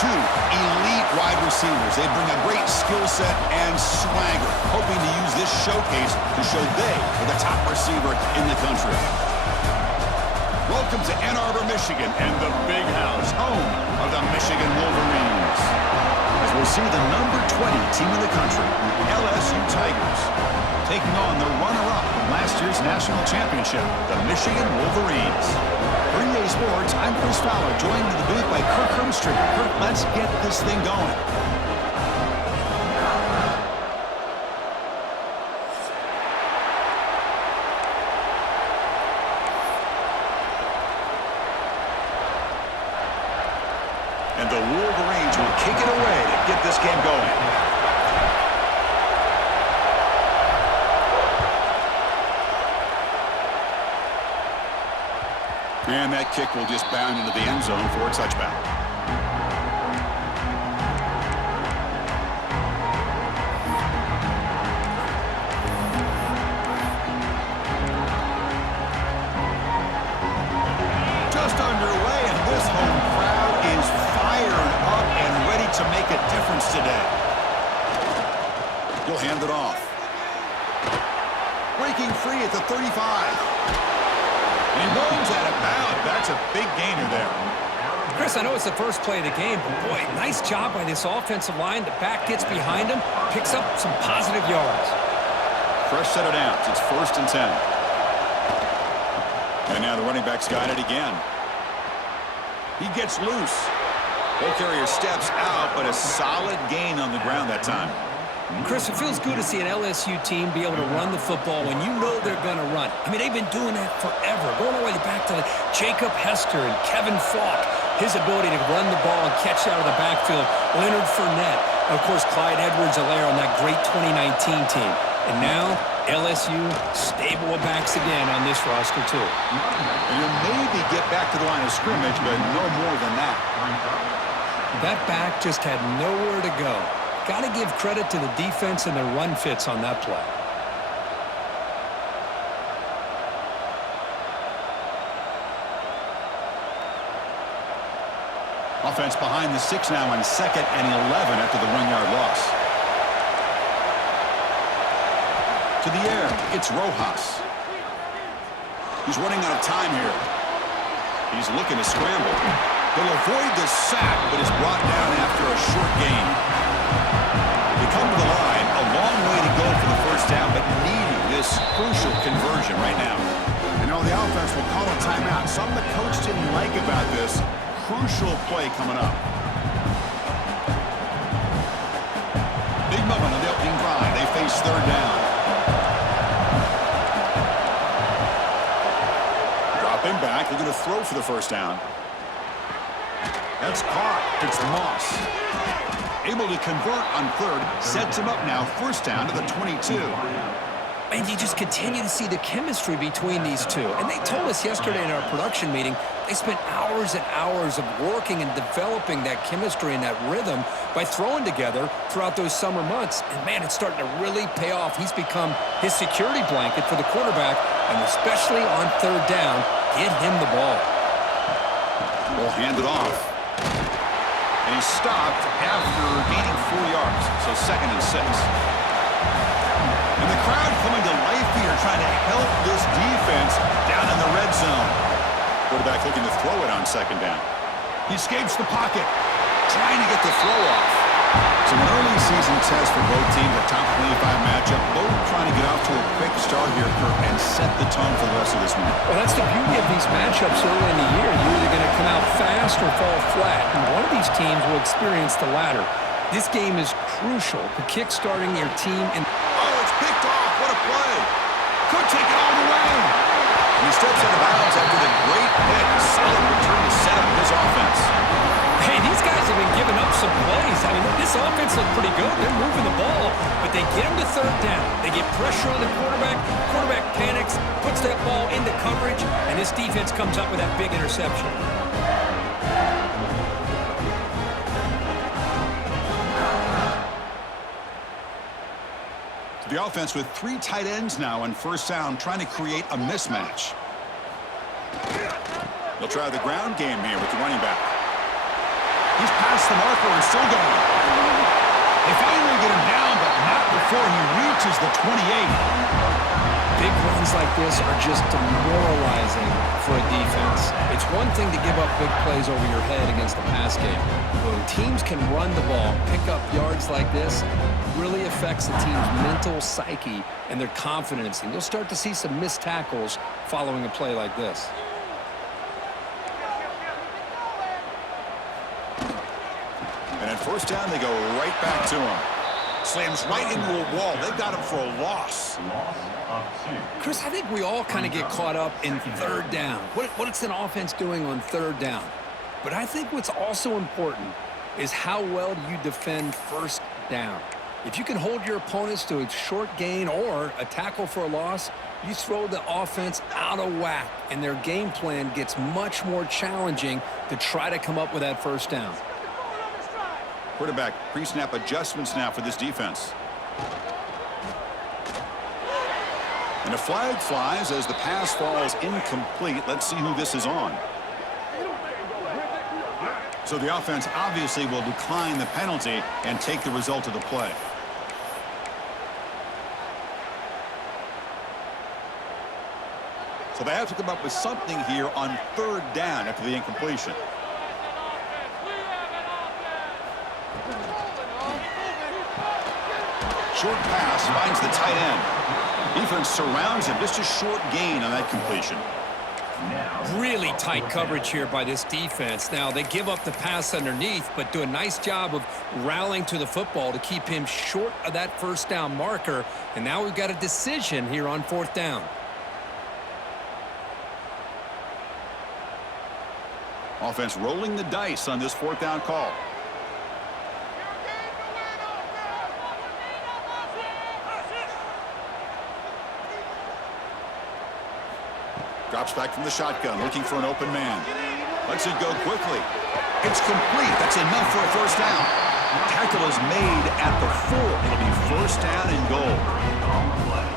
two elite wide receivers. They bring a great skill set and swagger, hoping to use this showcase to show they are the top receiver in the country. Welcome to Ann Arbor, Michigan, and the Big House, home of the Michigan Wolverines. As we'll see the number 20 team in the country, the LSU Tigers, taking on the runner-up from last year's national championship, the Michigan Wolverines. For EA Sports, I'm Chris Fowler, joined in the booth by Kirk Herbstreit. Kirk, let's get this thing going. And the Wolverines will kick it away to get this game going. And that kick will just bound into the end zone for a touchback. Just underway, and this home crowd is fired up and ready to make a difference today. He'll hand it off. Breaking free at the 35. And he runs out of bounds. That's a big gainer there. Chris, I know it's the first play of the game, but boy, nice job by this offensive line. The back gets behind him, picks up some positive yards. Fresh set of downs. It's 1st and 10. And now the running back's got it again. He gets loose. Ball carrier steps out, but a solid gain on the ground that time. Chris, it feels good to see an LSU team be able to run the football when you know they're going to run. I mean, they've been doing that forever, going all the way back to Jacob Hester and Kevin Falk. His ability to run the ball and catch out of the backfield. Leonard Fournette. And, of course, Clyde Edwards-Helaire on that great 2019 team. And now, LSU stable of backs again on this roster, too. And you'll maybe get back to the line of scrimmage, but no more than that. That back just had nowhere to go. Got to give credit to the defense and their run fits on that play. Offense behind the 6 now on 2nd and 11 after the 1-yard loss. To the air, it's Rojas. He's running out of time here. He's looking to scramble. He'll avoid the sack, but is brought down after a short gain. They come to the line, a long way to go for the first down, but needing this crucial conversion right now. You know, the offense will call a timeout. Something the coach didn't like about this crucial play coming up. Big moment on the opening drive. They face 3rd down. Dropping back, looking to throw for the first down. That's caught. It's Moss. Able to convert on 3rd, sets him up now, 1st down to the 22. And you just continue to see the chemistry between these two. And they told us yesterday in our production meeting, they spent hours and hours of working and developing that chemistry and that rhythm by throwing together throughout those summer months. And, man, it's starting to really pay off. He's become his security blanket for the quarterback, and especially on 3rd down, get him the ball. We'll hand it off. And he stopped after gaining 4 yards, so 2nd and 6. And the crowd coming to life here, trying to help this defense down in the red zone. Quarterback looking to throw it on 2nd down. He escapes the pocket, trying to get the throw off. So an early season test for both teams, a top 25 matchup. Both trying to get off to a quick start here, Kirk, and set the tone for the rest of this one. Well, that's the beauty of these matchups early in the year. You're either going to come out fast or fall flat, and one of these teams will experience the latter. This game is crucial to kick-starting your team. Oh, it's picked off. What a play. Could take it all the way. And he steps out of bounds after the great pick. A solid return to set up his offense. Hey, these guys have been giving up some plays. I mean, this offense looked pretty good. They're moving the ball, but they get him to 3rd down. They get pressure on the quarterback. Quarterback panics, puts that ball into coverage, and this defense comes up with that big interception. The offense with 3 tight ends now on 1st down, trying to create a mismatch. They'll try the ground game here with the running back. He's past past the marker and still going. They finally get him down, but not before he reaches the 28. Big runs like this are just demoralizing for a defense. It's one thing to give up big plays over your head against the pass game, but when teams can run the ball, pick up yards like this, really affects the team's mental psyche and their confidence, and you'll start to see some missed tackles following a play like this. And at first down, they go right back to him. Slams right into a wall. They've got him for a loss. Chris, I think we all kind of get caught up in third down. What's an offense doing on third down? But I think what's also important is how well do you defend first down. If you can hold your opponents to a short gain or a tackle for a loss, you throw the offense out of whack, and their game plan gets much more challenging to try to come up with that first down. Quarterback pre-snap adjustments now for this defense. And a flag flies as the pass falls incomplete. Let's see who this is on. So the offense obviously will decline the penalty and take the result of the play. So they have to come up with something here on third down after the incompletion. Short pass finds the tight end. Defense surrounds him. Just a short gain on that completion. Really tight coverage here by this defense. Now, they give up the pass underneath, but do a nice job of rallying to the football to keep him short of that first down marker. And now we've got a decision here on fourth down. Offense rolling the dice on this fourth down call. Drops back from the shotgun, looking for an open man. Lets it go quickly. It's complete. That's enough for a first down. Tackle is made at the 4. It'll be first down and goal.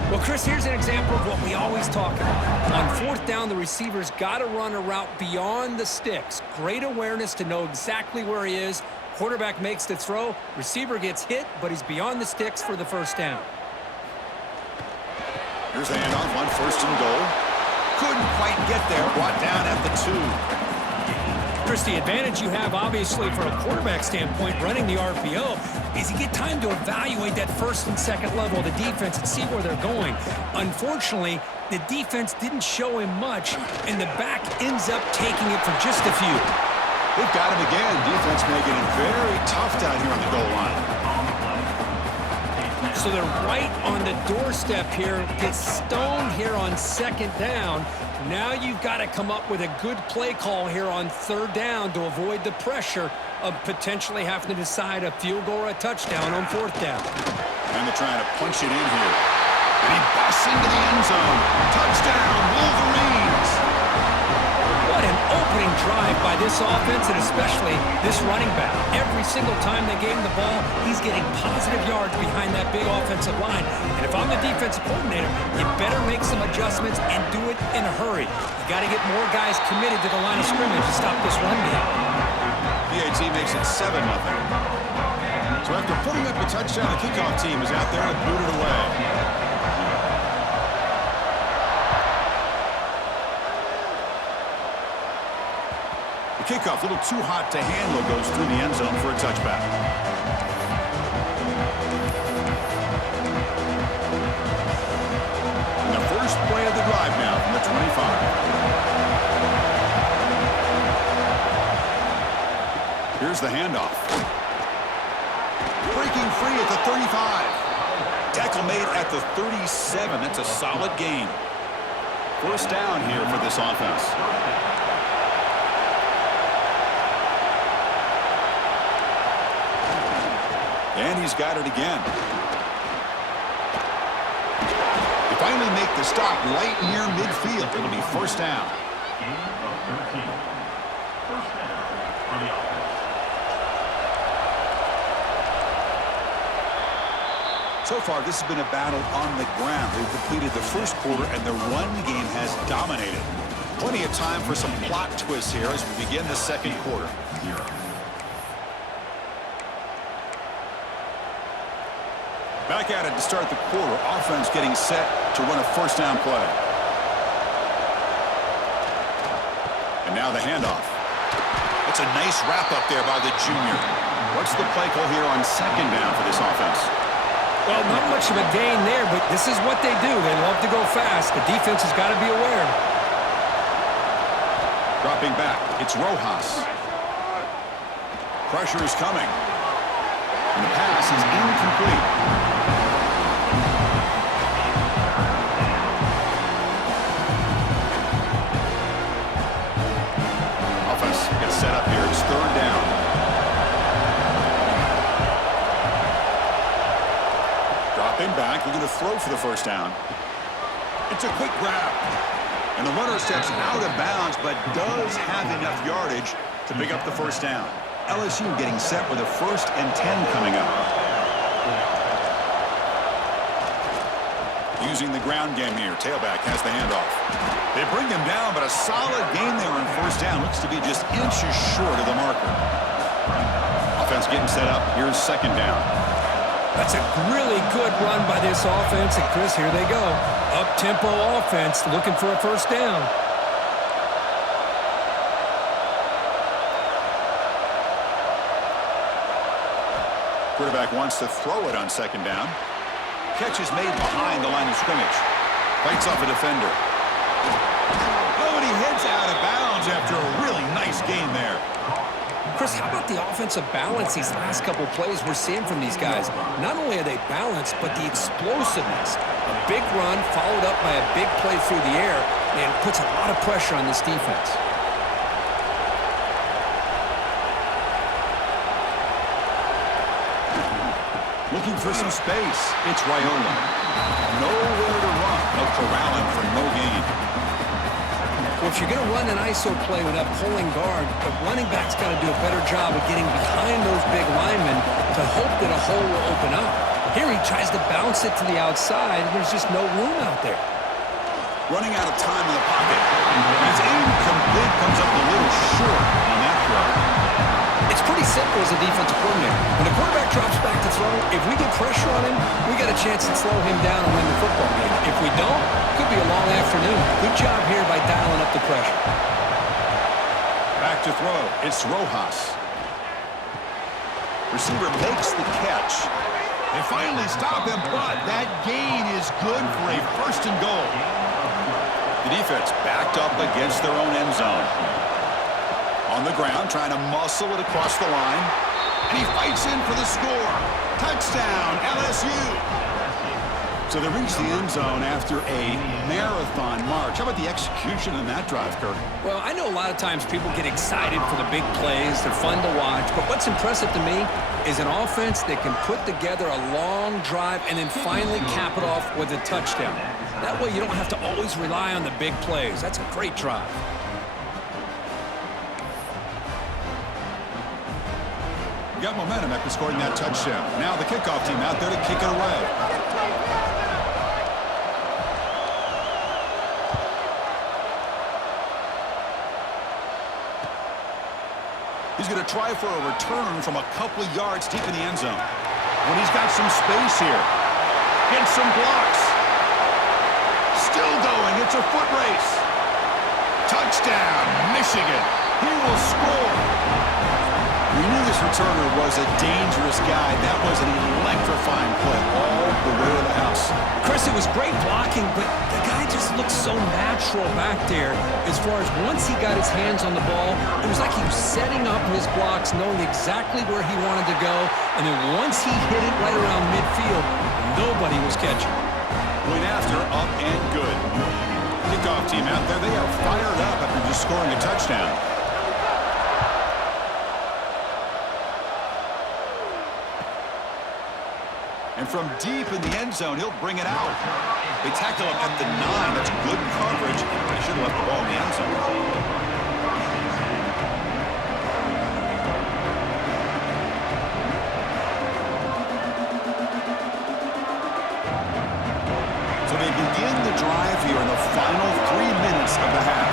Well, Chris, here's an example of what we always talk about. On fourth down, the receiver's got to run a route beyond the sticks. Great awareness to know exactly where he is. Quarterback makes the throw. Receiver gets hit, but he's beyond the sticks for the first down. Here's the handoff on first and goal. Couldn't quite get there. Brought down at the 2. Chris, the advantage you have, obviously, from a quarterback standpoint, running the RPO, is you get time to evaluate that first and second level of the defense and see where they're going. Unfortunately, the defense didn't show him much, and the back ends up taking it for just a few. They've got him again. Defense making it very tough down here on the goal line. So they're right on the doorstep here. Get stoned here on second down. Now you've got to come up with a good play call here on third down to avoid the pressure of potentially having to decide a field goal or a touchdown on fourth down. And they're trying to punch it in here. And he busts into the end zone. Touchdown, Wolverines! What an opening drive by this offense, and especially this running back. Every single time they gave him the ball, he's getting positive yards behind that big offensive line. And if I'm the defensive coordinator, you better make some adjustments and do it in a hurry. You got to get more guys committed to the line of scrimmage to stop this run game. PAT makes it 7-0. So after putting up a touchdown, the kickoff team is out there to boot it away. The kickoff, a little too hot to handle, goes through the end zone for a touchback. And the first play of the drive now from the 25. Here's the handoff. Breaking free at the 35. Tackle made at the 37. That's a solid gain. First down here for this offense. And he's got it again. They finally make the stop right near midfield. It'll be first down. Gain of 13. First down for the offense. So far, this has been a battle on the ground. They've completed the first quarter, and the run game has dominated. Plenty of time for some plot twists here as we begin the second quarter. Back at it to start the quarter. Offense getting set to run a first down play. And now the handoff. It's a nice wrap up there by the junior. What's the play call here on second down for this offense? Well, not much of a gain there, but this is what they do. They love to go fast. The defense has got to be aware. Dropping back, it's Rojas. Pressure is coming. And the pass is incomplete. Offense gets set up here. It's third down. Dropping back, looking to throw for the first down. It's a quick grab. And the runner steps out of bounds, but does have enough yardage to pick up the first down. LSU getting set with a 1st and 10 coming up. Using the ground game here. Tailback has the handoff. They bring him down, but a solid gain there on first down. Looks to be just inches short of the marker. Offense getting set up. Here's second down. That's a really good run by this offense. And, Chris, here they go. Up-tempo offense looking for a first down. Quarterback wants to throw it on second down. Catch is made behind the line of scrimmage. Fights off a defender. Oh, and he heads out of bounds after a really nice gain there. Chris, how about the offensive balance these last couple plays we're seeing from these guys? Not only are they balanced, but the explosiveness. A big run followed up by a big play through the air, and it puts a lot of pressure on this defense. Looking for some space. It's Raiola. Nowhere to run. No corralling for no gain. Well, if you're going to run an ISO play with that pulling guard, the running back's got to do a better job of getting behind those big linemen to hope that a hole will open up. Here he tries to bounce it to the outside. There's just no room out there. Running out of time in the pocket. And it's incomplete. Comes up a little short on that throw. It's pretty simple as a defensive coordinator. When the quarterback drops back to throw, if we get pressure on him, we got a chance to slow him down and win the football game. If we don't, it could be a long afternoon. Good job here by dialing up the pressure. Back to throw. It's Rojas. Receiver makes the catch. They finally stop him, but that gain is good for a 1st and goal. The defense backed up against their own end zone. On the ground, trying to muscle it across the line. And he fights in for the score. Touchdown, LSU. So they reach the end zone after a marathon march. How about the execution in that drive, Kirk? Well, I know a lot of times people get excited for the big plays. They're fun to watch. But what's impressive to me is an offense that can put together a long drive and then finally cap it off with a touchdown. That way you don't have to always rely on the big plays. That's a great drive. Got momentum after scoring that touchdown. Now the kickoff team out there to kick it away. He's going to try for a return from a couple of yards deep in the end zone. When he's got some space here. Gets some blocks. Still going. It's a foot race. Touchdown, Michigan. He will score. We knew this returner was a dangerous guy. That was an electrifying play all the way to the house. Chris, it was great blocking, but the guy just looked so natural back there as far as once he got his hands on the ball, it was like he was setting up his blocks, knowing exactly where he wanted to go, and then once he hit it right around midfield, nobody was catching. Point after, up and good. Kickoff team out there, they are fired up after just scoring a touchdown. And from deep in the end zone, he'll bring it out. They tackle him at the 9. That's good coverage. They should have left the ball in the end zone. So they begin the drive here in the final 3 minutes of the half.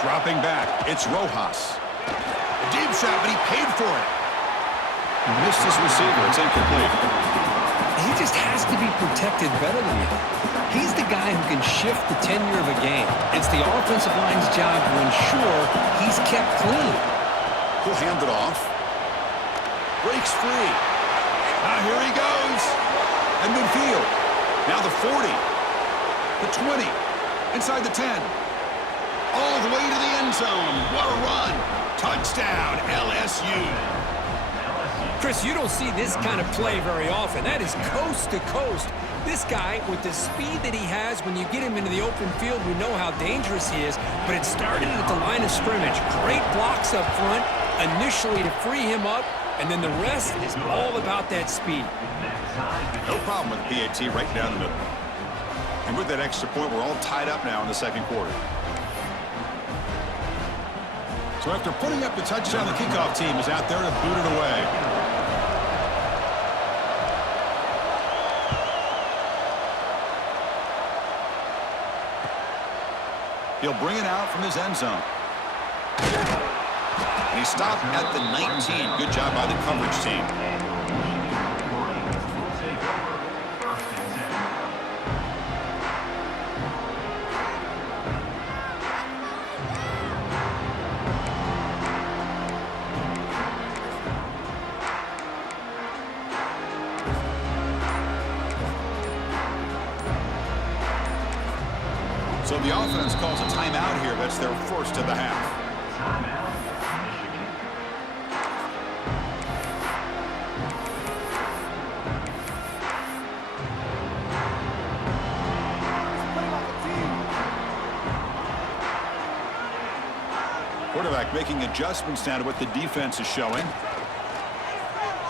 Dropping back, it's Rojas. A deep shot, but he paid for it. Missed his receiver. It's incomplete. He just has to be protected better than that. He's the guy who can shift the tenure of a game. It's the offensive line's job to ensure he's kept clean. He'll hand it off. Breaks free. Now here he goes. And midfield. Now the 40. The 20. Inside the 10. All the way to the end zone. What a run. Touchdown, LSU. Chris, you don't see this kind of play very often. That is coast to coast. This guy, with the speed that he has, when you get him into the open field, we know how dangerous he is. But it started at the line of scrimmage. Great blocks up front, initially to free him up, and then the rest is all about that speed. No problem with PAT right down the middle. And with that extra point, we're all tied up now in the second quarter. So after putting up the touchdown, the kickoff team is out there to boot it away. He'll bring it out from his end zone. And he stopped at the 19. Good job by the coverage team. So the offense calls a timeout here. That's their first of the half. Quarterback making adjustments now to what the defense is showing.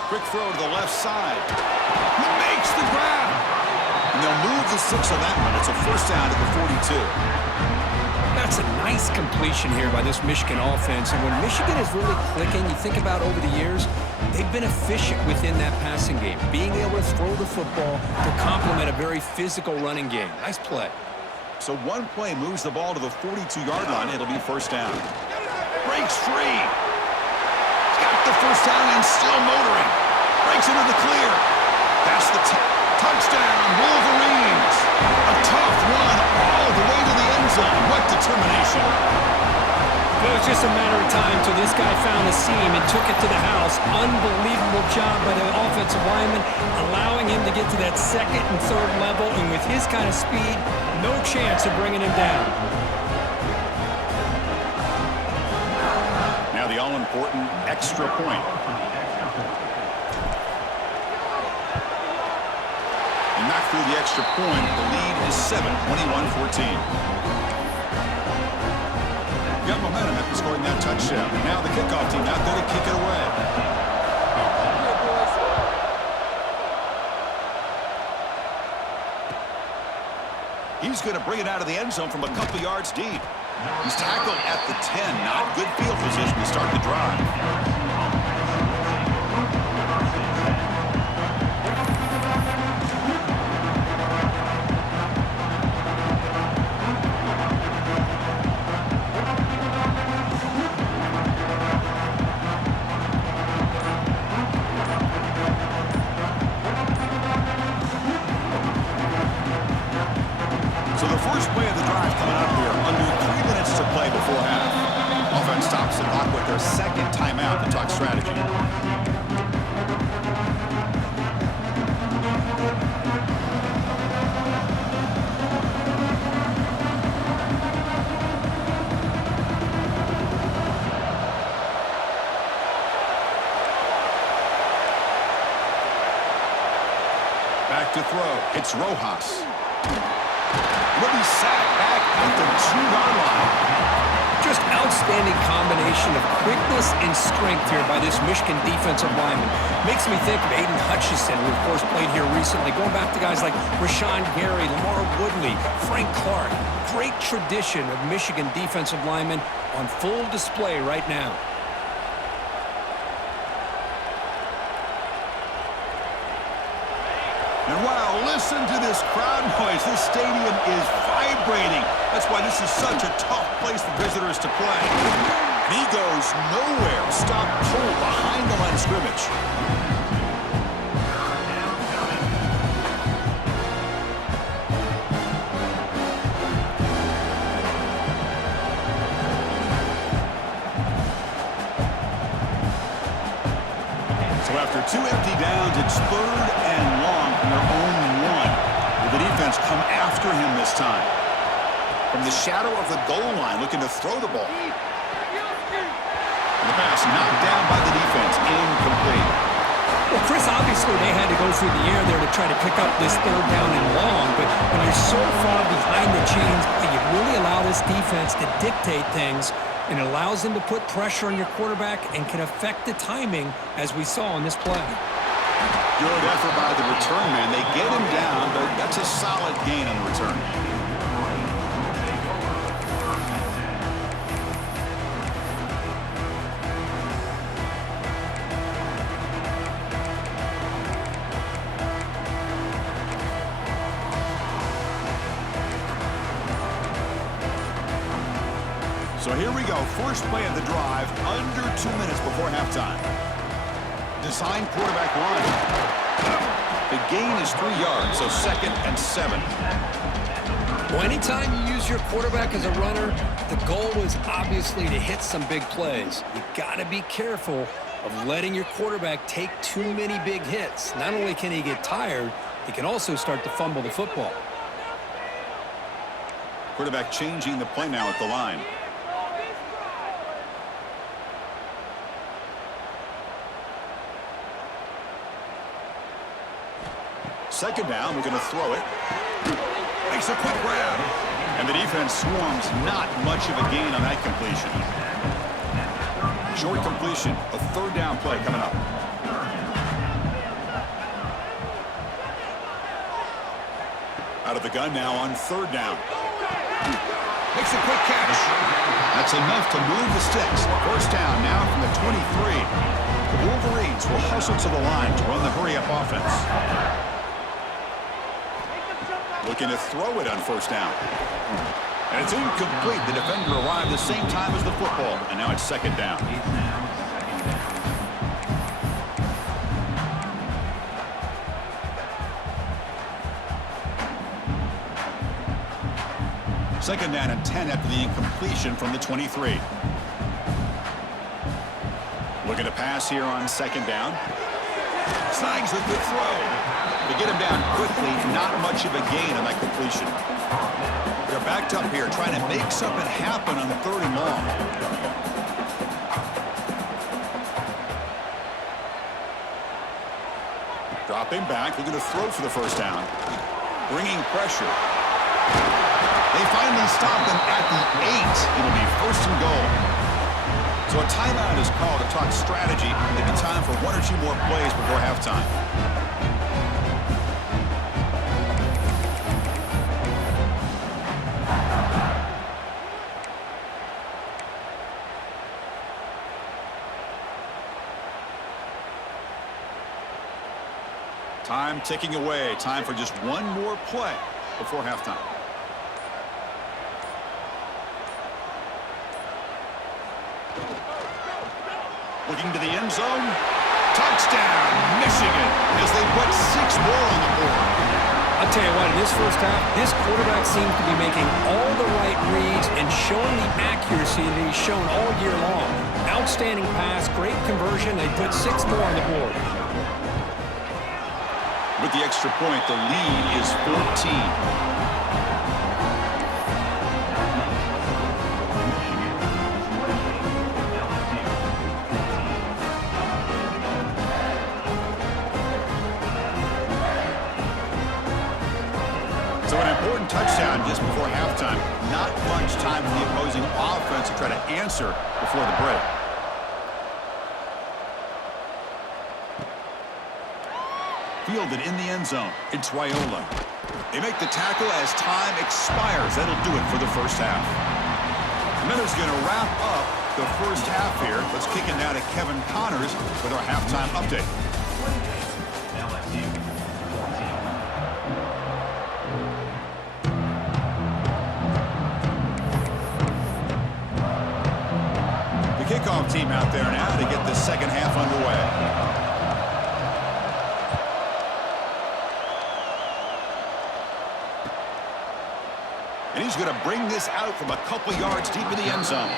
Quick throw to the left side. He makes the grab. And they'll move the 6 on that one. It's a first down at the 42. That's a nice completion here by this Michigan offense. And when Michigan is really clicking, you think about over the years, they've been efficient within that passing game, being able to throw the football to complement a very physical running game. Nice play. So one play moves the ball to the 42-yard line. It'll be first down. Breaks free. He's got the first down and still motoring. Breaks into the clear. That's the touchdown, Wolverines. A tough run all the way to the end zone. What determination. It was just a matter of time till this guy found the seam and took it to the house. Unbelievable job by the offensive lineman, allowing him to get to that second and third level. And with his kind of speed, no chance of bringing him down. Now the all-important extra point. And not through the extra point. The lead is 7, 21-14. Got momentum after scoring that touchdown. And now the kickoff team out there to kick it away. He's going to bring it out of the end zone from a couple yards deep. He's tackled at the 10. Not good field position to start the drive. So the first play of the drive coming up here, under 3 minutes to play before half. Offense stops the clock with their second timeout to talk strategy. Back to throw. It's Rojas. Will be sacked back at the 2-yard line. Just outstanding combination of quickness and strength here by this Michigan defensive lineman. Makes me think of Aiden Hutchinson, who of course played here recently. Going back to guys like Rashawn Gary, Lamar Woodley, Frank Clark. Great tradition of Michigan defensive linemen on full display right now. And wow, listen to this crowd noise. This stadium is vibrating. That's why this is such a tough place for visitors to play. He goes nowhere. Stop cold behind the line of scrimmage. So after 2 empty downs, it's 3rd and long from their own 1. Will the defense come after him this time? From the shadow of the goal line, looking to throw the ball. And the pass knocked down by the defense, incomplete. Well, Chris, obviously they had to go through the air there to try to pick up this 3rd down and long, but when you're so far behind the chains, you really allow this defense to dictate things, and it allows them to put pressure on your quarterback and can affect the timing, as we saw in this play. Good effort by the return man. They get him down, but that's a solid gain on the return. So here we go. First play of the drive, under 2 minutes before halftime. Design quarterback run. The gain is 3 yards, so 2nd and 7. Well, anytime you use your quarterback as a runner, the goal is obviously to hit some big plays. You got to be careful of letting your quarterback take too many big hits. Not only can he get tired, he can also start to fumble the football. Quarterback changing the play now at the line. Second down, we're going to throw it. Makes a quick grab. And the defense swarms, not much of a gain on that completion. Short completion, a 3rd down play coming up. Out of the gun now on 3rd down. Makes a quick catch. That's enough to move the sticks. First down now from the 23. The Wolverines will hustle to the line to run the hurry-up offense. Looking to throw it on 1st down. And it's incomplete. The defender arrived the same time as the football, and now it's 2nd down. Second down and 10 after the incompletion from the 23. Looking to pass here on 2nd down. Snags a good throw. They get him down quickly, not much of a gain on that completion. They're backed up here, trying to make something happen on 3rd and long. Dropping back, looking to throw for the 1st down. Bringing pressure. They finally stop them at the 8. It'll be 1st and goal. So a timeout is called to talk strategy. Maybe time for 1 or 2 more plays before halftime. Time ticking away. Time for just 1 more play before halftime. Looking to the end zone. Touchdown, Michigan, as they put 6 more on the board. I'll tell you what, in this first half, this quarterback seems to be making all the right reads and showing the accuracy that he's shown all year long. Outstanding pass, great conversion. They put 6 more on the board. With the extra point, the lead is 14. So an important touchdown just before halftime. Not much time for the opposing offense to try to answer before the break. Fielded in the end zone. It's Raiola. They make the tackle as time expires. That'll do it for the first half. And then it's going to wrap up the first half here. Let's kick it now to Kevin Connors with our halftime update. kickoff team out there now to get the second half underway. And he's going to bring this out from a couple yards deep in the end zone.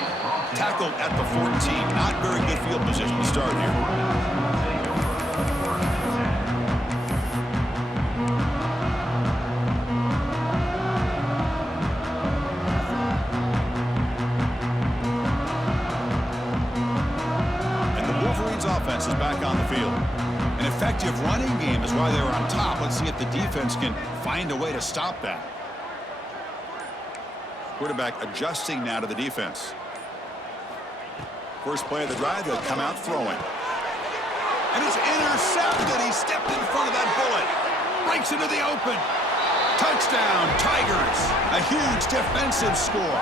Tackled at the 14. Not very good field position to start here. And the Wolverines offense is back on the field. An effective running game is why they were on top. Let's see if the defense can find a way to stop that. Quarterback adjusting now to the defense. First play of the drive, they'll come out throwing. And it's intercepted. He stepped in front of that bullet. Breaks into the open. Touchdown, Tigers. A huge defensive score.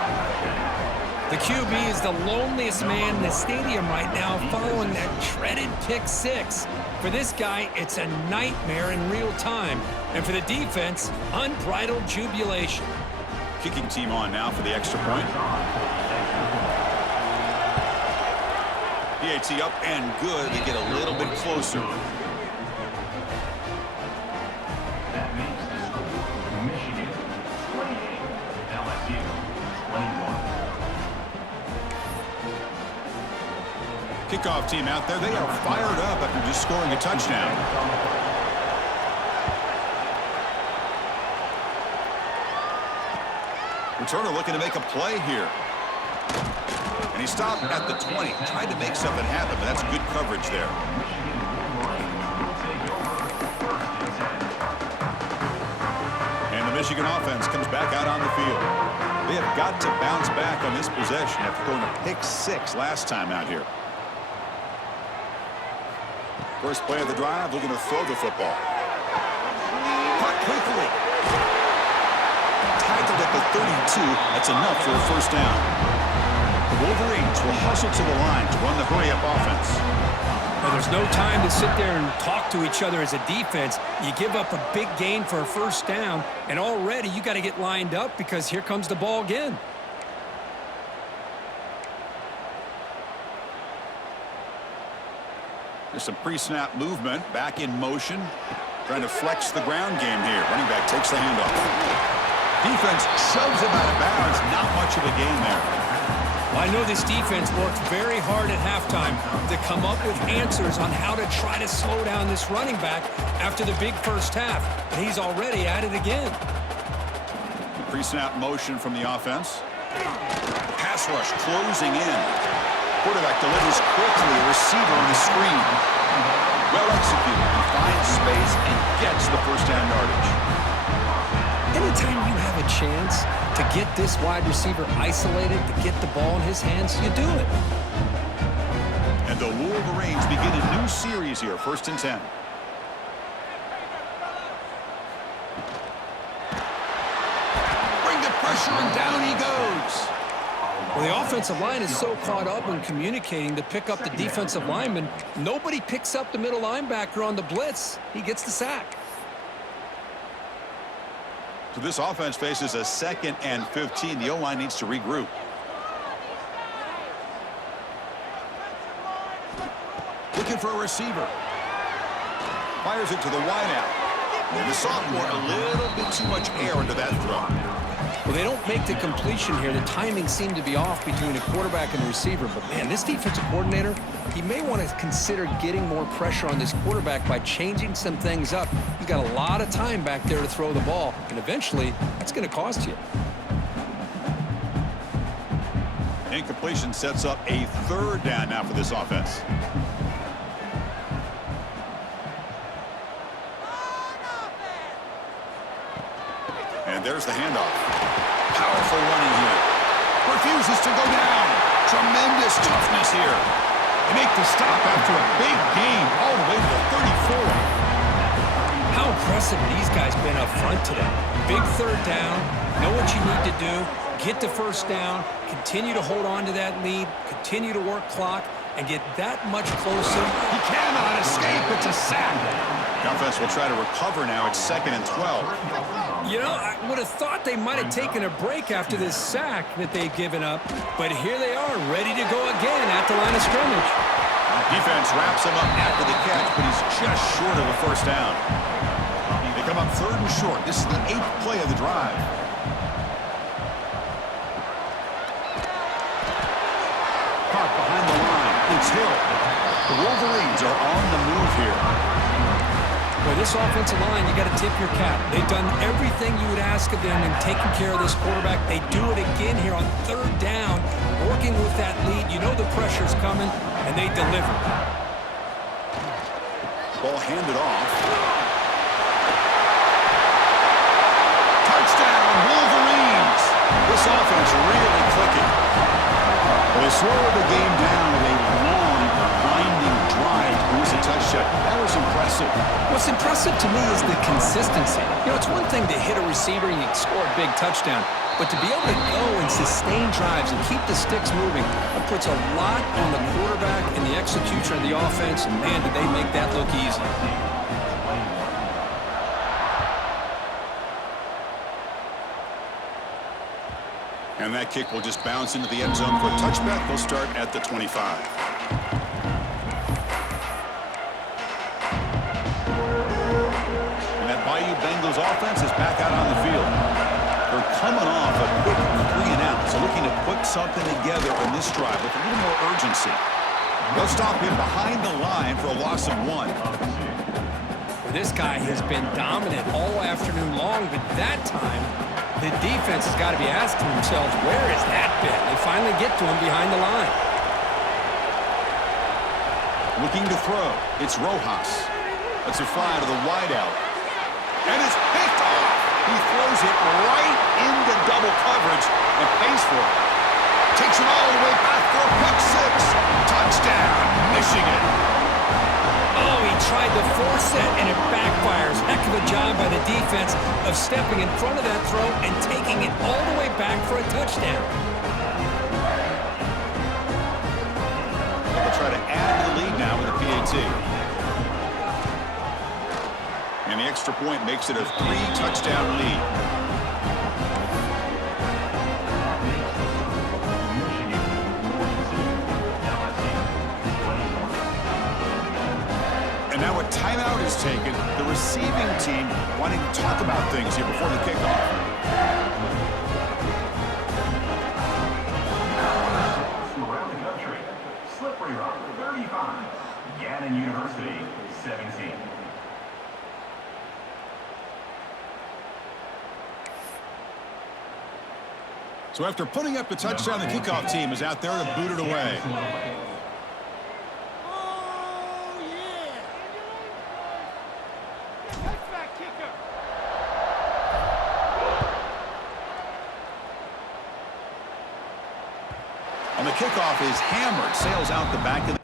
The QB is the loneliest man in the stadium right now following that dreaded pick six. For this guy, it's a nightmare in real time. And for the defense, unbridled jubilation. Kicking team on now for the extra point. PAT up and good. They get a little bit closer. That makes the score Michigan 28, LSU 21. Kickoff team out there. They are fired up after just scoring a touchdown. Returner looking to make a play here. And he stopped at the 20. Tried to make something happen, but that's good coverage there. And the Michigan offense comes back out on the field. They have got to bounce back on this possession after going to pick six last time out here. First play of the drive, looking to throw the football. Caught quickly. Tackled at the 32. That's enough for a first down. The Wolverines will hustle to the line to run the hurry-up offense. Well, there's no time to sit there and talk to each other as a defense. You give up a big gain for a first down, and already you got to get lined up because here comes the ball again. There's some pre-snap movement, back in motion, trying to flex the ground game here. Running back takes the handoff. Defense shoves him out of bounds. Not much of a gain there. Well, I know this defense worked very hard at halftime to come up with answers on how to try to slow down this running back after the big first half. And he's already at it again. The pre-snap motion from the offense. The pass rush closing in. Quarterback delivers quickly. The receiver on the screen. Well executed. He finds space and gets the first down yardage. Anytime you have a chance to get this wide receiver isolated, to get the ball in his hands, you do it. And the Wolverines begin a new series here, 1st and 10. Bring the pressure, and down he goes. Well, the offensive line is so caught up in communicating to pick up the defensive lineman, nobody picks up the middle linebacker on the blitz. He gets the sack. So this offense faces a 2nd and 15. The O-line needs to regroup. Looking for a receiver. Fires it to the wideout. And the sophomore, a little bit too much air into that throw. Well, they don't make the completion here. The timing seemed to be off between the quarterback and the receiver. But, man, this defensive coordinator, he may want to consider getting more pressure on this quarterback by changing some things up. He's got a lot of time back there to throw the ball, and eventually that's going to cost you. Incompletion sets up a 3rd down now for this offense. And there's the handoff. Powerful running here. Refuses to go down. Tremendous toughness here. They make the stop after a big gain all the way to the 34. How impressive these guys been up front today. Big 3rd down. Know what you need to do. Get the first down. Continue to hold on to that lead. Continue to work clock. And get that much closer. He cannot escape. It's a sack. The offense will try to recover now. It's 2nd and 12. You know, I would have thought they might have taken a break after this sack that they've given up. But here they are, ready to go again at the line of scrimmage. Defense wraps him up after the catch, but he's just short of a first down. They come up 3rd and short. This is the 8th play of the drive. Caught behind the line. It's Hill. The Wolverines are on the move here. Boy, this offensive line, you got to tip your cap. They've done everything you would ask of them in taking care of this quarterback. They do it again here on 3rd down, working with that lead. You know the pressure's coming, and they deliver. Ball handed off. Touchdown, Wolverines! This offense really clicking. Well, they slow the game down with a long, winding drive to lose a touchdown. That was impressive. What's impressive to me is the consistency. You know, it's one thing to hit a receiver and you score a big touchdown, but to be able to go and sustain drives and keep the sticks moving, that puts a lot on the quarterback and the execution of the offense, and man, did they make that look easy. And that kick will just bounce into the end zone for a touchback. They'll start at the 25. And that Bayou Bengals offense is back out on the field. They're coming off a quick 3-and-out, so looking to put something together on this drive with a little more urgency. They'll stop him behind the line for a loss of 1. This guy has been dominant all afternoon long, but that time, the defense has got to be asking themselves, where has that been? They finally get to him behind the line. Looking to throw. It's Rojas. That's a fly to the wideout. And it's picked off. He throws it right into double coverage and pays for it. Takes it all the way back for a pick 6. Touchdown, Michigan. Oh, he tried to force it, and it backfires. Heck of a job by the defense of stepping in front of that throw and taking it all the way back for a touchdown. They'll try to add to the lead now with a PAT. And the extra point makes it a 3-touchdown lead. And now a timeout is taken. The receiving team wanting to talk about things here before the kickoff. Around the country, Slippery Rock 35, Gannon University 17. So after putting up the touchdown, the kickoff team is out there to boot it away. And the kickoff is hammered, sails out the back of the